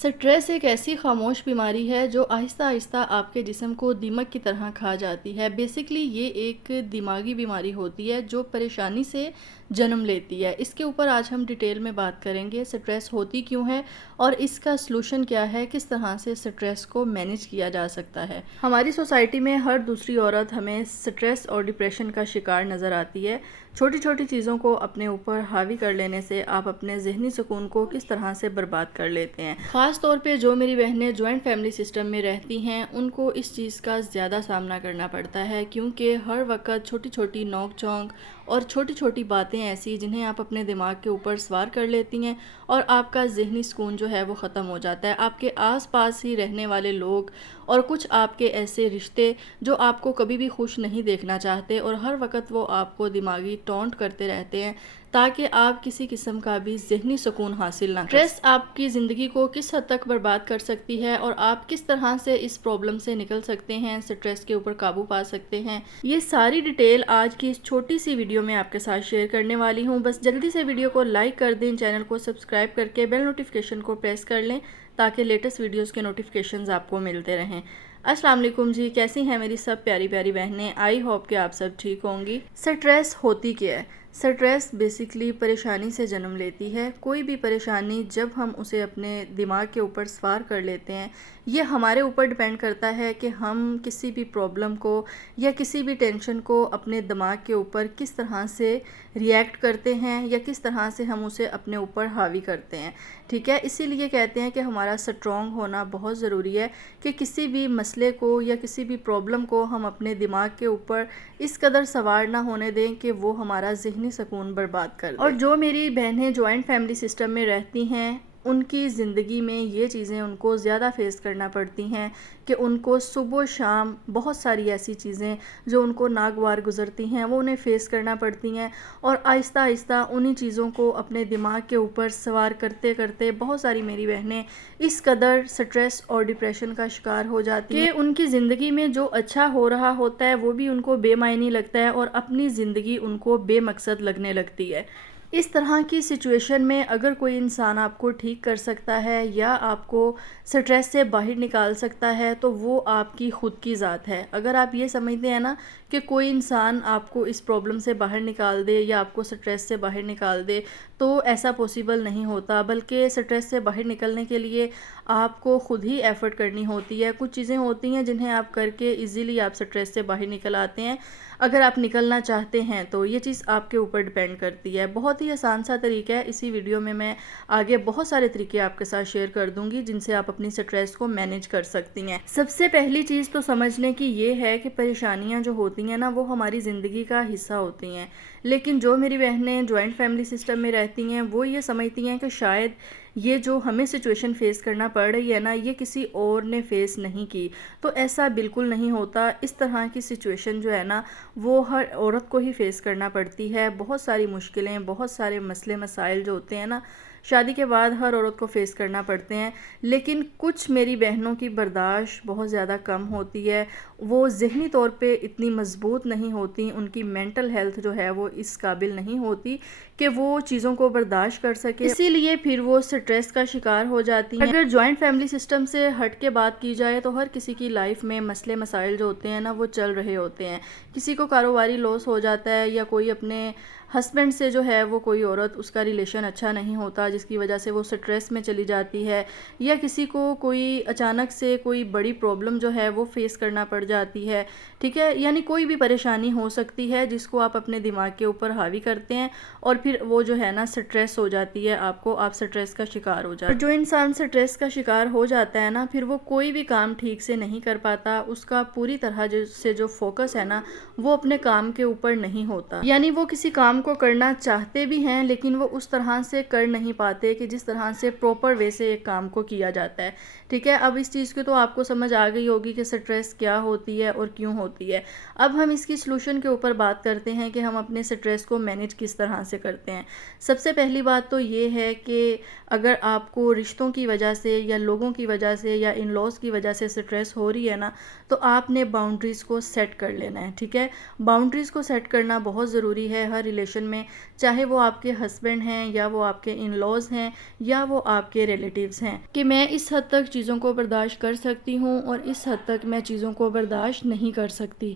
Stress एक ऐसी खामोश बीमारी है जो आहिस्ता आहिस्ता आपके जिस्म को दीमक की तरह खा जाती है। बेसिकली ये एक दिमागी बीमारी होती है जो परेशानी से जन्म लेती है। इसके ऊपर आज हम डिटेल में बात करेंगे, स्ट्रेस होती क्यों है और इसका सलूशन क्या है, किस तरह से स्ट्रेस को मैनेज किया जा सकता है। हमारी सोसाइटी में हर दूसरी औरत हमें स्ट्रेस और डिप्रेशन का शिकार नज़र आती है। छोटी छोटी चीज़ों को अपने ऊपर हावी कर लेने से आप अपने ज़हनी सुकून को किस तरह से बर्बाद कर लेते हैं। ख़ास तौर पे जो मेरी बहनें जॉइंट फैमिली सिस्टम में रहती हैं उनको इस चीज़ का ज़्यादा सामना करना पड़ता है, क्योंकि हर वक्त छोटी छोटी नोक झोंक और छोटी छोटी बातें ऐसी जिन्हें आप अपने दिमाग के ऊपर सवार कर लेती हैं और आपका ज़हनी सुकून जो है वो ख़त्म हो जाता है। आपके आसपास ही रहने वाले लोग और कुछ आपके ऐसे रिश्ते जो आपको कभी भी खुश नहीं देखना चाहते और हर वक्त वो आपको दिमागी टॉन्ट करते रहते हैं ताकि आप किसी किस्म का भी ज़हनी सुकून हासिल ना करें। स्ट्रेस आपकी ज़िंदगी को किस हद तक बर्बाद कर सकती है और आप किस तरह से इस प्रॉब्लम से निकल सकते हैं, स्ट्रेस के ऊपर काबू पा सकते हैं, ये सारी डिटेल आज की इस छोटी सी वीडियो में आपके साथ शेयर करने वाली हूँ। बस जल्दी से वीडियो को लाइक कर दें, चैनल को सब्सक्राइब करके बेल नोटिफिकेशन को प्रेस कर लें ताकि लेटेस्ट वीडियोज़ के नोटिफिकेशंस आपको मिलते रहें। अस्सलाम वालेकुम जी, कैसी हैं मेरी सब प्यारी प्यारी बहनें। आई होप कि आप सब ठीक होंगी। स्ट्रेस होती क्या है? स्ट्रेस बेसिकली परेशानी से जन्म लेती है। कोई भी परेशानी जब हम उसे अपने दिमाग के ऊपर सवार कर लेते हैं, ये हमारे ऊपर डिपेंड करता है कि हम किसी भी प्रॉब्लम को या किसी भी टेंशन को अपने दिमाग के ऊपर किस तरह से रिएक्ट करते हैं या किस तरह से हम उसे अपने ऊपर हावी करते हैं। ठीक है, इसीलिए कहते हैं कि हमारा स्ट्रॉन्ग होना बहुत ज़रूरी है कि किसी भी मसले को या किसी भी प्रॉब्लम को हम अपने दिमाग के ऊपर इस कदर सवार ना होने दें कि वो हमारा ज़हनी सुकून बर्बाद कर दे। और जो मेरी बहनें जॉइंट फैमिली सिस्टम में रहती हैं उनकी ज़िंदगी में ये चीज़ें उनको ज़्यादा फेस करना पड़ती हैं कि उनको सुबह शाम बहुत सारी ऐसी चीज़ें जो उनको नागवार गुज़रती हैं वो उन्हें फ़ेस करना पड़ती हैं और आहिस्ता आहिस्ता उन्हीं चीज़ों को अपने दिमाग के ऊपर सवार करते करते बहुत सारी मेरी बहनें इस कदर स्ट्रेस और डिप्रेशन का शिकार हो जाती हैं कि उनकी ज़िंदगी में जो अच्छा हो रहा होता है वो भी उनको बेमायनी लगता है और अपनी ज़िंदगी उनको बेमकसद लगने लगती है। इस तरह की सिचुएशन में अगर कोई इंसान आपको ठीक कर सकता है या आपको स्ट्रेस से बाहर निकाल सकता है तो वो आपकी ख़ुद की ज़ात है। अगर आप ये समझते हैं ना कि कोई इंसान आपको इस प्रॉब्लम से बाहर निकाल दे या आपको स्ट्रेस से बाहर निकाल दे, तो ऐसा पॉसिबल नहीं होता, बल्कि स्ट्रेस से बाहर निकलने के लिए आपको ख़ुद ही एफ़र्ट करनी होती है। कुछ चीज़ें होती हैं जिन्हें आप करके इजीली आप स्ट्रेस से बाहर निकल आते हैं। अगर आप निकलना चाहते हैं तो ये चीज़ आपके ऊपर डिपेंड करती है। बहुत ही आसान सा तरीका है, इसी वीडियो में मैं आगे बहुत सारे तरीके आपके साथ शेयर कर दूंगी जिनसे आप अपनी स्ट्रेस को मैनेज कर सकती हैं। सबसे पहली चीज़ तो समझने की ये है कि परेशानियां जो होती हैं ना वो हमारी ज़िंदगी का हिस्सा होती हैं, लेकिन जो मेरी बहनें जॉइंट फैमिली सिस्टम में रहती हैं वो ये समझती हैं कि शायद ये जो हमें सिचुएशन फ़ेस करना पड़ रही है ना ये किसी और ने फ़ेस नहीं की। तो ऐसा बिल्कुल नहीं होता। इस तरह की सिचुएशन जो है ना वो हर औरत को ही फ़ेस करना पड़ती है। बहुत सारी मुश्किलें, बहुत सारे मसले मसाइल जो होते हैं ना शादी के बाद हर औरत को फ़ेस करना पड़ते हैं, लेकिन कुछ मेरी बहनों की बर्दाश्त बहुत ज़्यादा कम होती है। वो ज़हनी तौर पे इतनी मज़बूत नहीं होती, उनकी मेंटल हेल्थ जो है वो इस काबिल नहीं होती कि वो चीज़ों को बर्दाश्त कर सके, इसीलिए फिर वो स्ट्रेस का शिकार हो जाती हैं। अगर जॉइंट फैमिली सिस्टम से हट के बात की जाए तो हर किसी की लाइफ में मसले मसाइल जो होते हैं ना वो चल रहे होते हैं। किसी को कारोबारी लॉस हो जाता है या कोई अपने हस्बैंड से जो है वो कोई औरत उसका रिलेशन अच्छा नहीं होता जिसकी वजह से वो स्ट्रेस में चली जाती है, या किसी को कोई अचानक से कोई बड़ी प्रॉब्लम जो है वो फेस करना पड़ जाती है। ठीक है, यानी कोई भी परेशानी हो सकती है जिसको आप अपने दिमाग के ऊपर हावी करते हैं और फिर वो जो है ना स्ट्रेस हो जाती है आपको, आप स्ट्रेस का शिकार हो जाते हैं। जो इंसान स्ट्रेस का शिकार हो जाता है ना फिर वो कोई भी काम ठीक से नहीं कर पाता, उसका पूरी तरह से जो फोकस है ना वो अपने काम के ऊपर नहीं होता। यानी वो किसी काम को करना चाहते भी हैं लेकिन वो उस तरह से कर नहीं पाते कि जिस तरह से प्रॉपर वे से एक काम को किया जाता है। ठीक है, अब इस चीज़ की तो आपको समझ आ गई होगी कि स्ट्रेस क्या होती है और क्यों होती है। अब हम इसकी सलूशन के ऊपर बात करते हैं कि हम अपने स्ट्रेस को मैनेज किस तरह से करते हैं। सबसे पहली बात तो ये है कि अगर आपको रिश्तों की वजह से या लोगों की वजह से या इन लॉज की वजह से स्ट्रेस हो रही है ना तो आपने बाउंड्रीज़ को सेट कर लेना है। ठीक है, बाउंड्रीज़ को सेट करना बहुत ज़रूरी है हर रिलेशन سچویشن میں، چاہے وہ آپ کے ہسبینڈ ہیں یا وہ آپ کے ان لاز ہیں یا وہ آپ کے ریلیٹیوز ہیں، کہ میں اس حد تک چیزوں کو برداشت کر سکتی ہوں اور اس حد تک میں چیزوں کو برداشت نہیں کر سکتی۔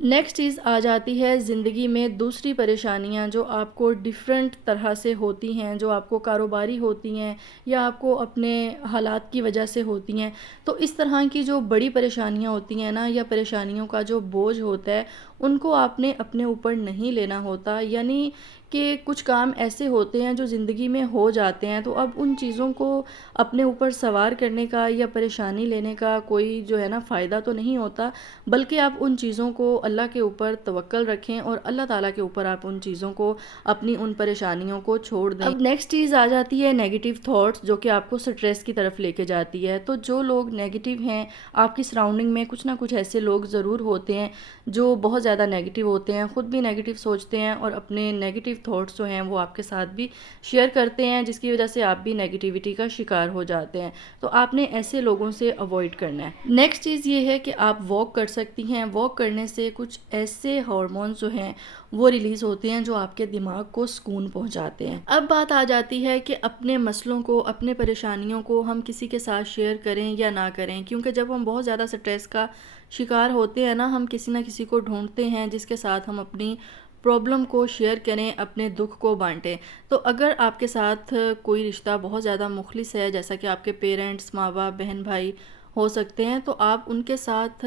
نیکسٹ چیز آ جاتی ہے زندگی میں دوسری پریشانیاں جو آپ کو ڈیفرنٹ طرح سے ہوتی ہیں، جو آپ کو کاروباری ہوتی ہیں یا آپ کو اپنے حالات کی وجہ سے ہوتی ہیں۔ تو اس طرح کی جو بڑی پریشانیاں ہوتی ہیں نا، یا پریشانیوں کا جو بوجھ ہوتا ہے، ان کو آپ نے اپنے اوپر نہیں لینا ہوتا، یعنی کہ کچھ کام ایسے ہوتے ہیں جو زندگی میں ہو جاتے ہیں، تو اب ان چیزوں کو اپنے اوپر سوار کرنے کا یا پریشانی لینے کا کوئی جو ہے نا فائدہ تو نہیں ہوتا، بلکہ آپ ان چیزوں کو اللہ کے اوپر توکل رکھیں اور اللہ تعالیٰ کے اوپر آپ ان چیزوں کو، اپنی ان پریشانیوں کو چھوڑ دیں۔ اب نیکسٹ چیز آ جاتی ہے نیگیٹو تھاٹس، جو کہ آپ کو سٹریس کی طرف لے کے جاتی ہے۔ تو جو لوگ نیگیٹو ہیں، آپ کی سراؤنڈنگ میں کچھ نہ کچھ ایسے لوگ ضرور ہوتے ہیں جو بہت زیادہ نیگیٹو ہوتے ہیں، خود بھی نیگیٹو سوچتے ہیں اور اپنے نیگیٹو تھاٹس جو ہیں وہ آپ کے ساتھ بھی شیئر کرتے ہیں، جس کی وجہ سے آپ بھی نیگیٹیوٹی کا شکار ہو جاتے ہیں۔ تو آپ نے ایسے لوگوں سے اوائڈ کرنا ہے۔ نیکسٹ چیز یہ ہے کہ آپ واک کر سکتی ہیں۔ واک کرنے سے کچھ ایسے ہارمونز جو ہیں وہ ریلیز ہوتے ہیں جو آپ کے دماغ کو سکون پہنچاتے ہیں۔ اب بات آ جاتی ہے کہ اپنے مسئلوں کو، اپنے پریشانیوں کو ہم کسی کے ساتھ شیئر کریں یا نہ کریں، کیونکہ جب ہم بہت زیادہ سٹریس کا شکار ہوتے ہیں نا، ہم کسی نہ کسی کو ڈھونڈتے ہیں جس کے ساتھ ہم اپنی پرابلم کو شیئر کریں، اپنے دکھ کو بانٹیں۔ تو اگر آپ کے ساتھ کوئی رشتہ بہت زیادہ مخلص ہے، جیسا کہ آپ کے پیرنٹس، ماں باپ، بہن بھائی ہو سکتے ہیں، تو آپ ان کے ساتھ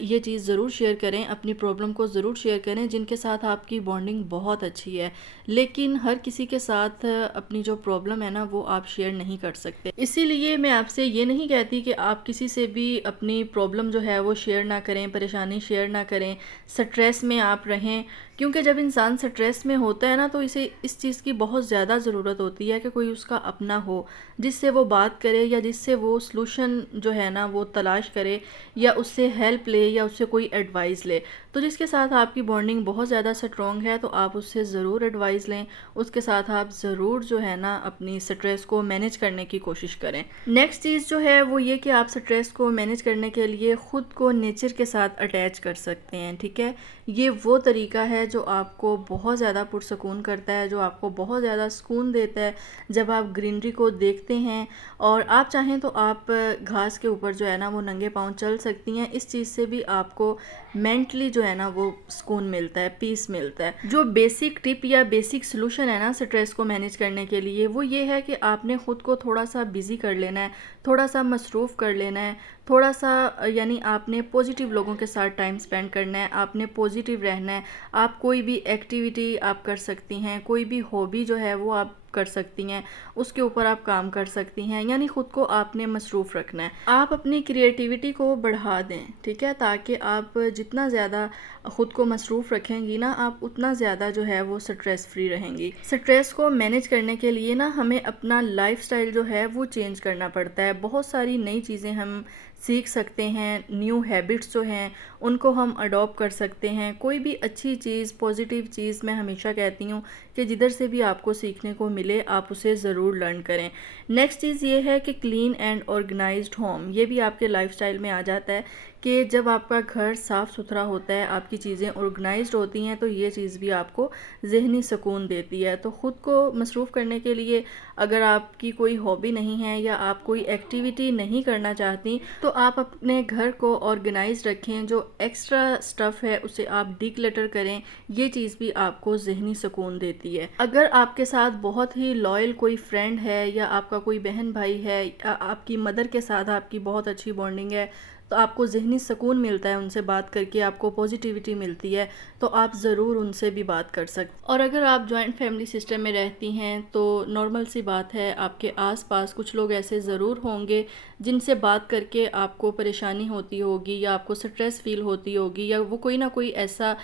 یہ چیز ضرور شیئر کریں، اپنی پرابلم کو ضرور شیئر کریں، جن کے ساتھ آپ کی بانڈنگ بہت اچھی ہے۔ لیکن ہر کسی کے ساتھ اپنی جو پرابلم ہے نا وہ آپ شیئر نہیں کر سکتے۔ اسی لیے میں آپ سے یہ نہیں کہتی کہ آپ کسی سے بھی اپنی پرابلم جو ہے وہ شیئر نہ کریں، پریشانی شیئر نہ کریں، سٹریس میں آپ رہیں، کیونکہ جب انسان سٹریس میں ہوتا ہے نا تو اسے اس چیز کی بہت زیادہ ضرورت ہوتی ہے کہ کوئی اس کا اپنا ہو، جس سے وہ بات کرے یا جس سے وہ سلوشن جو ہے نا وہ تلاش کرے، یا اس سے ہیلپ لے، یا اس سے کوئی ایڈوائز لے۔ تو جس کے ساتھ آپ کی بانڈنگ بہت زیادہ سٹرونگ ہے تو آپ اس سے ضرور ایڈوائز لیں، اس کے ساتھ آپ ضرور جو ہے نا اپنی سٹریس کو مینیج کرنے کی کوشش کریں۔ نیکسٹ چیز جو ہے وہ یہ کہ آپ سٹریس کو مینیج کرنے کے لیے خود کو نیچر کے ساتھ اٹیچ کر سکتے ہیں، ٹھیک ہے؟ یہ وہ طریقہ ہے جو آپ کو بہت زیادہ پرسکون کرتا ہے، جو آپ کو بہت زیادہ سکون دیتا ہے جب آپ گرینری کو دیکھتے ہیں، اور آپ چاہیں تو آپ گھاس کے اوپر جو ہے نا وہ ننگے پاؤں چل سکتی ہیں۔ اس چیز سے بھی آپ کو مینٹلی جو ہے نا وہ سکون ملتا ہے، پیس ملتا ہے۔ جو بیسک ٹپ یا بیسک سلوشن ہے نا سٹریس کو مینیج کرنے کے لیے، وہ یہ ہے کہ آپ نے خود کو تھوڑا سا بیزی کر لینا ہے، تھوڑا سا مصروف کر لینا ہے، تھوڑا سا یعنی آپ نے پوزیٹیو لوگوں کے ساتھ ٹائم سپینڈ کرنا ہے، آپ نے پوزیٹیو رہنا ہے۔ آپ کوئی بھی ایکٹیویٹی آپ کر سکتی ہیں، کوئی بھی ہابی جو ہے وہ آپ کر سکتی ہیں، اس کے اوپر آپ کام کر سکتی ہیں، یعنی خود کو آپ نے مصروف رکھنا ہے۔ آپ اپنی کریٹیوٹی کو بڑھا دیں، ٹھیک ہے؟ تاکہ آپ جتنا زیادہ خود کو مصروف رکھیں گی نا، آپ اتنا زیادہ جو ہے وہ سٹریس فری رہیں گی۔ سٹریس کو مینیج کرنے کے لیے نا ہمیں اپنا لائف سٹائل جو ہے وہ چینج کرنا پڑتا ہے۔ بہت ساری نئی چیزیں ہم سیکھ سکتے ہیں، نیو ہیبٹس جو ہیں ان کو ہم اڈاپٹ کر سکتے ہیں۔ کوئی بھی اچھی چیز، پوزیٹیو چیز، میں ہمیشہ کہتی ہوں کہ جدھر سے بھی آپ کو سیکھنے کو ملے آپ اسے ضرور لرن کریں۔ نیکسٹ چیز یہ ہے کہ کلین اینڈ آرگنائزڈ ہوم، یہ بھی آپ کے لائف سٹائل میں آ جاتا ہے کہ جب آپ کا گھر صاف ستھرا ہوتا ہے، آپ کی چیزیں آرگنائزڈ ہوتی ہیں، تو یہ چیز بھی آپ کو ذہنی سکون دیتی ہے۔ تو خود کو مصروف کرنے کے لیے اگر آپ کی کوئی ہابی نہیں ہے یا آپ کوئی ایکٹیویٹی نہیں کرنا چاہتی تو آپ اپنے گھر کو آرگنائزڈ رکھیں، جو ایکسٹرا سٹف ہے اسے آپ ڈی کلٹر کریں، یہ چیز بھی آپ کو ذہنی سکون دیتی ہے۔ اگر آپ کے ساتھ بہت ہی لائل کوئی فرینڈ ہے یا آپ کا کوئی بہن بھائی ہے، یا آپ کی مدر کے ساتھ آپ کی بہت اچھی بانڈنگ ہے، تو آپ کو ذہنی سکون ملتا ہے ان سے بات کر کے، آپ کو پوزیٹیوٹی ملتی ہے، تو آپ ضرور ان سے بھی بات کر سکتے۔ اور اگر آپ جوائنٹ فیملی سسٹم میں رہتی ہیں تو نارمل سی بات ہے، آپ کے آس پاس کچھ لوگ ایسے ضرور ہوں گے جن سے بات کر کے آپ کو پریشانی ہوتی ہوگی، یا آپ کو سٹریس فیل ہوتی ہوگی، یا وہ کوئی نہ کوئی ایسا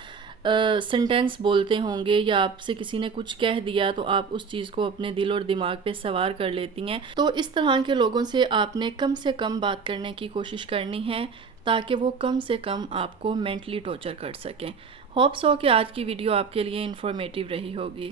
سنٹینس بولتے ہوں گے، یا آپ سے کسی نے کچھ کہہ دیا تو آپ اس چیز کو اپنے دل اور دماغ پہ سوار کر لیتی ہیں۔ تو اس طرح کے لوگوں سے آپ نے کم سے کم بات کرنے کی کوشش کرنی ہے، تاکہ وہ کم سے کم آپ کو مینٹلی ٹارچر کر سکیں۔ ہوپ سو کہ آج کی ویڈیو آپ کے لیے انفارمیٹیو رہی ہوگی۔